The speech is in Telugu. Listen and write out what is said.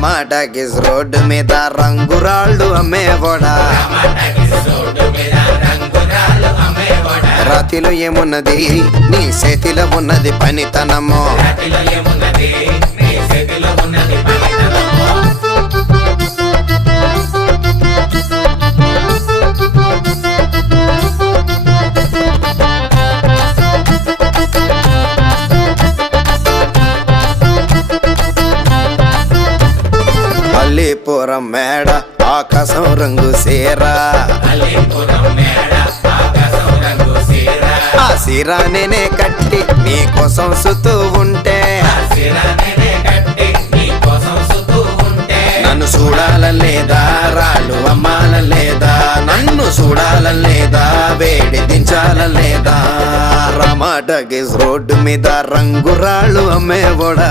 టమాటాకిస్ రోడ్డు మీద రంగురాళ్ళు అమ్మేవాడా రాతిలో ఏమున్నది నీ చేతిలో ఉన్నది పనితనము అల్లీపురం మేడ ఆకాశం రంగు సీరా ఆ సీరా నేనే కట్టి నీకోసం సుతూ ఉంటే నన్ను చూడాలలేదా రాళ్ళు అమ్మాలలేదా నన్ను చూడాలలేదా వేడి దించాలలేదా టమాటాకిస్ రోడ్డు మీద రంగురాళ్ళు అమ్మేవాడా